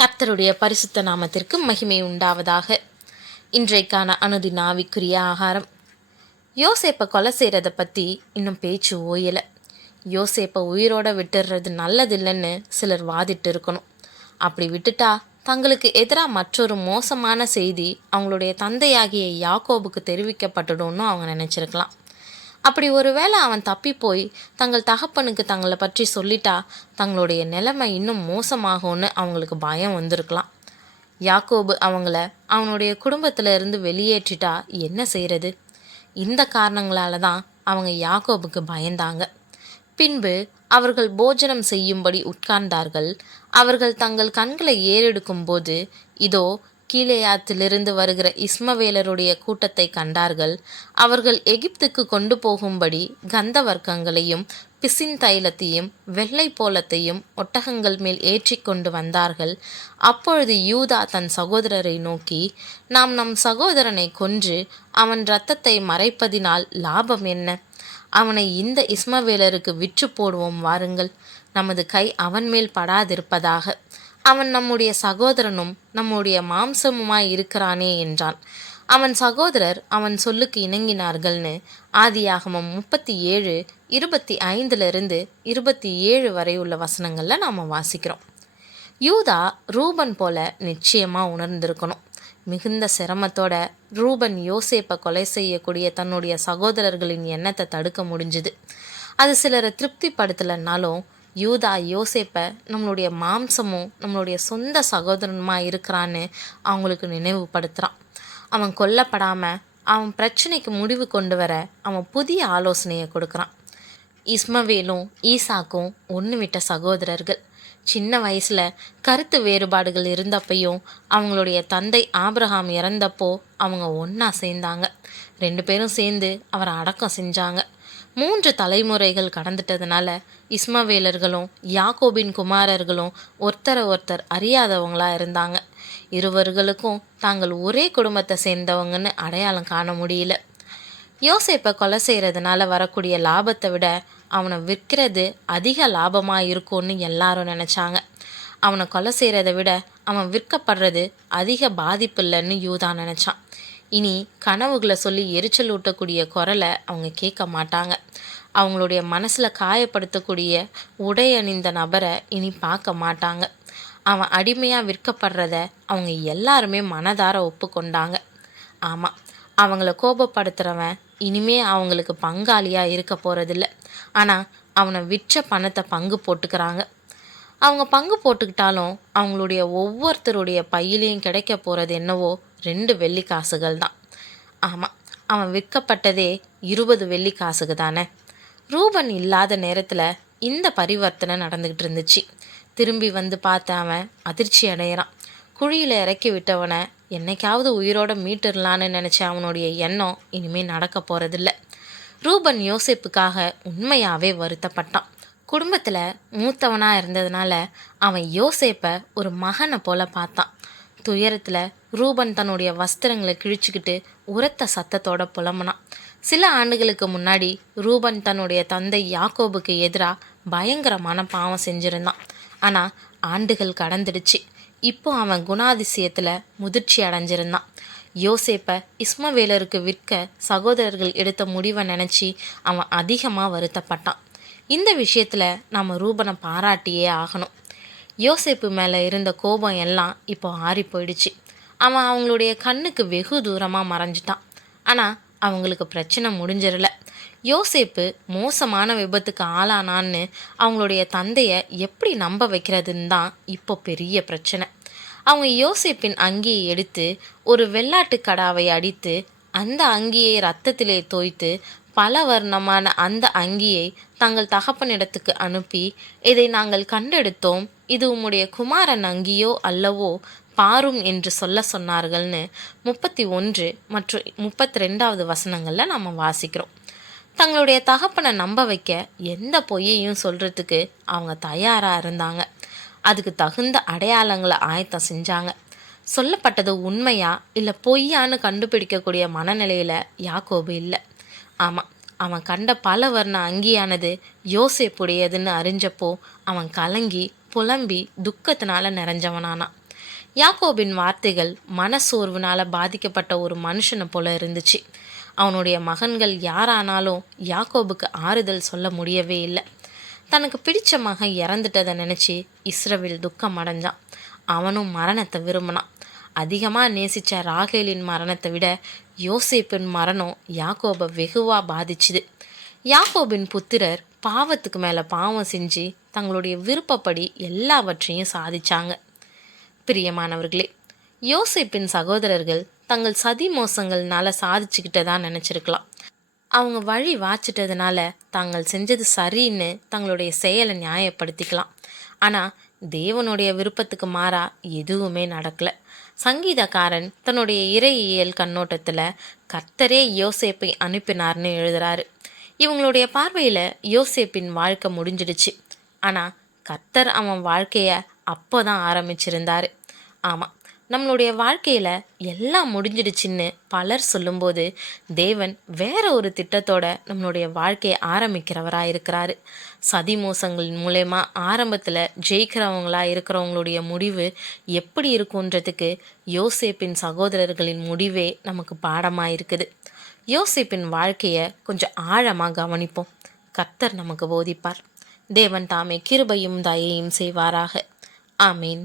கர்த்தருடைய பரிசுத்த நாமத்திற்கு மகிமை உண்டாவதாக. இன்றைக்கான அனுதின ஆவிக்குரிய ஆகாரம். யோசேப்பை கொலை செய்கிறத பற்றி இன்னும் பேச்சு ஓயலை. யோசேப்பை உயிரோட விட்டுடுறது நல்லதில்லைன்னு சிலர் வாதிட்டு இருக்கணும். அப்படி விட்டுட்டா தங்களுக்கு எதிராக மற்றொரு மோசமான செய்தி அவங்களுடைய தந்தையாகிய யாக்கோபுக்கு தெரிவிக்கப்பட்டுடும்னு அவங்க நினச்சிருக்கலாம். அப்படி ஒருவேளை அவன் தப்பி போய் தங்கள் தகப்பனுக்கு தங்களை பற்றி சொல்லிட்டா தங்களுடைய நிலைமை இன்னும் மோசமாகும்னு அவங்களுக்கு பயம் வந்திருக்கலாம். யாக்கோபு அவங்கள அவனுடைய குடும்பத்தில் இருந்து வெளியேற்றிட்டா என்ன செய்கிறது இந்த காரணங்களால தான் அவங்க யாக்கோபுக்கு பயந்தாங்க. பின்பு அவர்கள் போஜனம் செய்யும்படி உட்கார்ந்தார்கள். அவர்கள் தங்கள் கண்களை ஏறெடுக்கும் போது இதோ கீழேயாத்திலிருந்து வருகிற இஸ்மவேலருடைய கூட்டத்தை கண்டார்கள். அவர்கள் எகிப்துக்கு கொண்டு போகும்படி கந்த வர்க்கங்களையும் பிசின் தைலத்தையும் வெள்ளை போலத்தையும் ஒட்டகங்கள் மேல் ஏற்றி கொண்டு வந்தார்கள். அப்பொழுது யூதா தன் சகோதரரை நோக்கி நாம் நம் சகோதரனை கொன்று அவன் இரத்தத்தை மறைப்பதினால் லாபம் என்ன? அவனை இந்த இஸ்மவேலருக்கு விற்று போடுவோம் வாருங்கள். நமது கை அவன் மேல் படாதிருப்பதாக. அவன் நம்முடைய சகோதரனும் நம்முடைய மாம்சமுமாய் இருக்கிறானே என்றான். அவன் சகோதரர் அவன் சொல்லுக்கு இணங்கினார்கள்னு ஆதியாகமம் முப்பத்தி ஏழு இருபத்தி ஐந்துலேருந்து இருபத்தி ஏழு வரை உள்ள வசனங்களில் நாம் வாசிக்கிறோம். யூதா ரூபன் போல நிச்சயமாக உணர்ந்திருக்கணும். மிகுந்த சிரமத்தோட ரூபன் யோசேப்பை கொலை செய்யக்கூடிய தன்னுடைய சகோதரர்களின் எண்ணத்தை தடுக்க முடிஞ்சுது. அது சிலரை திருப்திப்படுத்தலைன்னாலும் யூதா யோசேப்பை நம்மளுடைய மாம்சமும் நம்மளுடைய சொந்த சகோதரனுமா இருக்கிறான்னு அவங்களுக்கு நினைவுபடுத்துகிறான் அவன் கொல்லப்படாமல் அவன் பிரச்சனைக்கு முடிவு கொண்டு வர அவன் புதிய ஆலோசனையை கொடுக்குறான். இஸ்மவேலும் ஈசாக்கும் ஒன்று விட்ட சகோதரர்கள். சின்ன வயசில் கருத்து வேறுபாடுகள் இருந்தப்பையும் அவங்களுடைய தந்தை ஆப்ரஹாம் இறந்தப்போ அவங்க ஒன்றா சேர்ந்தாங்க. ரெண்டு பேரும் சேர்ந்து அவரை அடக்கம் செஞ்சாங்க. மூன்று தலைமுறைகள் கடந்துட்டதுனால இஸ்மவேலர்களும் யாக்கோபின் குமாரர்களும் ஒருத்தரை ஒருத்தர் அறியாதவங்களா இருந்தாங்க. இருவர்களுக்கும் தாங்கள் ஒரே குடும்பத்தை சேர்ந்தவங்கன்னு அடையாளம் காண முடியல. யோசேப்பை கொலை செய்கிறதுனால வரக்கூடிய லாபத்தை விட அவனை விற்கிறது அதிக லாபமாக இருக்கும்னு எல்லாரும் நினச்சாங்க. அவனை கொலை செய்கிறத விட அவன் விற்கப்படுறது அதிக பாதிப்பு இல்லைன்னு யூதா நினச்சான். இனி கனவுகளை சொல்லி எரிச்சல் ஊட்டக்கூடிய குரலை அவங்க கேட்க மாட்டாங்க. அவங்களுடைய மனசில் காயப்படுத்தக்கூடிய உடை அணிந்த நபரை இனி பார்க்க மாட்டாங்க. அவன் அடிமையாக விற்கப்படுறத அவங்க எல்லாருமே மனதார ஒப்புக்கொண்டாங்க. ஆமாம் அவங்கள கோபப்படுத்துகிறவன் இனிமே அவங்களுக்கு பங்காளியாக இருக்க போகிறதில்ல ஆனால் அவனை விற்ற பணத்தை பங்கு போட்டுக்கிறாங்க. அவங்க பங்கு போட்டுக்கிட்டாலும் அவங்களுடைய ஒவ்வொருத்தருடைய பையிலையும் கிடைக்க போகிறது என்னவோ ரெண்டு வெள்ளி காசுகள் தான். ஆமாம் அவன் விற்கப்பட்டதே இருபது வெள்ளி காசுக்கு தானே. ரூபன் இல்லாத நேரத்தில் இந்த பரிவர்த்தனை நடந்துக்கிட்டு இருந்துச்சு. திரும்பி வந்து பார்த்த அவன் அதிர்ச்சி அடையிறான். குழியில் இறக்கி விட்டவனை என்னைக்காவது உயிரோட மீட்டுடலான்னு நினச்ச அவனுடைய எண்ணம் இனிமேல் நடக்க போகிறதில்ல ரூபன் யோசிப்புக்காக உண்மையாகவே வருத்தப்பட்டான். குடும்பத்தில் மூத்தவனாக இருந்ததுனால அவன் யோசேப்பை ஒரு மகனை போல பார்த்தான். துயரத்தில் ரூபன் தன்னுடைய வஸ்திரங்களை கிழிச்சுக்கிட்டு உரத்த சத்தத்தோட புலம்புனான். சில ஆண்டுகளுக்கு முன்னாடி ரூபன் தன்னுடைய தந்தை யாக்கோபுக்கு எதிராக பயங்கரமான பாவம் செஞ்சுருந்தான். ஆனால் ஆண்டுகள் கடந்துடுச்சு. இப்போ அவன் குணாதிசயத்தில் முதிர்ச்சி அடைஞ்சிருந்தான். யோசேப்பை இஸ்மவேலருக்கு விற்க சகோதரர்கள் எடுத்த முடிவை நினச்சி அவன் அதிகமாக வருத்தப்பட்டான். இந்த விஷயத்தில் நம்ம ரூபனை பாராட்டியே ஆகணும். யோசேப்பு மேலே இருந்த கோபம் எல்லாம் இப்போ ஆறி போயிடுச்சு அவன் அவங்களுடைய கண்ணுக்கு வெகு தூரமாக மறைஞ்சிட்டான். ஆனால் அவங்களுக்கு பிரச்சனை முடிஞ்சிடல. யோசேப்பு மோசமான விபத்துக்கு ஆளானான்னு அவங்களுடைய தந்தையை எப்படி நம்ப வைக்கிறதுன்னு தான் இப்போ பெரிய பிரச்சனை. அவங்க யோசேப்பின் அங்கியை எடுத்து ஒரு வெள்ளாட்டு கடாவை அடித்து அந்த அங்கியை ரத்தத்திலே தோய்த்து பல வர்ணமான அந்த அங்கியை தங்கள் தகப்பனிடத்துக்கு அனுப்பி இதை நாங்கள் கண்டெடுத்தோம் இது உம்முடைய குமாரன் அங்கியோ அல்லவோ பாரும் என்று சொல்ல சொன்னார்கள்னு முப்பத்தி ஒன்று மற்றும் முப்பத்தி ரெண்டாவது வசனங்களில் நம்ம வாசிக்கிறோம். தங்களுடைய தகப்பனை நம்ப வைக்க எந்த பொய்யையும் சொல்கிறதுக்கு அவங்க தயாராக இருந்தாங்க. அதுக்கு தகுந்த அடையாளங்களை ஆயத்தம் செஞ்சாங்க. சொல்லப்பட்டது உண்மையா இல்லை பொய்யான்னு கண்டுபிடிக்கக்கூடிய மனநிலையில் யாக்கோபு இல்லை. ஆமாம் அவன் கண்ட பல வர்ண அங்கியானது யோசேப்புடையதுன்னு அறிஞ்சப்போ அவன் கலங்கி புலம்பி துக்கத்தினால நிறைஞ்சவனானான். யாக்கோபின் வார்த்தைகள் மனசோர்வுனால பாதிக்கப்பட்ட ஒரு மனுஷனை போல இருந்துச்சு. அவனுடைய மகன்கள் யாரானாலும் யாக்கோபுக்கு ஆறுதல் சொல்ல முடியவே இல்லை. தனக்கு பிடிச்ச மகன் இறந்துட்டதை நினச்சி இஸ்ரவேல் துக்கம் அடைஞ்சான். அவனும் மரணத்தை விரும்பினான். அதிகமாக நேசித்த ராகேலின் மரணத்தை விட யோசிப்பின் மரணம் யாக்கோபை வெகுவாக பாதிச்சுது. யாக்கோபின் புத்திரர் பாவத்துக்கு மேலே பாவம் செஞ்சு தங்களுடைய விருப்பப்படி எல்லாவற்றையும் சாதிச்சாங்க. பிரியமானவர்களே யோசிப்பின் சகோதரர்கள் தங்கள் சதி மோசங்கள்னால சாதிச்சுக்கிட்டதா நினச்சிருக்கலாம். அவங்க வழி வாச்சிட்டதுனால தாங்கள் செஞ்சது சரின்னு தங்களுடைய செயலை நியாயப்படுத்திக்கலாம். ஆனால் தேவனுடைய விருப்பத்துக்கு மாறா எதுவுமே நடக்கல. சங்கீதக்காரன் தன்னுடைய இறையியல் கண்ணோட்டத்தில் கர்த்தரே யோசேப்பை அனுப்பினார்னு எழுதுறாரு. இவங்களுடைய பார்வையில் யோசேப்பின் வாழ்க்கை முடிஞ்சிடுச்சு. ஆனால் கர்த்தர் அவன் வாழ்க்கையை அப்போ தான் ஆரம்பிச்சிருந்தாரு. ஆமாம் நம்மளுடைய வாழ்க்கையில் எல்லாம் முடிஞ்சிடுச்சின்னு பலர் சொல்லும்போது தேவன் வேற ஒரு திட்டத்தோட நம்மளுடைய வாழ்க்கையை ஆரம்பிக்கிறவராக இருக்கிறாரு சதி மோசங்கள் மூலயமா ஆரம்பத்தில் ஜெயிக்கிறவங்களா இருக்கிறவங்களுடைய முடிவு எப்படி இருக்குன்றதுக்கு யோசேப்பின் சகோதரர்களின் முடிவே நமக்கு பாடமாக இருக்குது யோசிப்பின் வாழ்க்கையை கொஞ்சம் ஆழமாக கவனிப்போம். கர்த்தர் நமக்கு போதிப்பார். தேவன் தாமே கிருபையும் தயையும் செய்வாராக. ஆமீன்.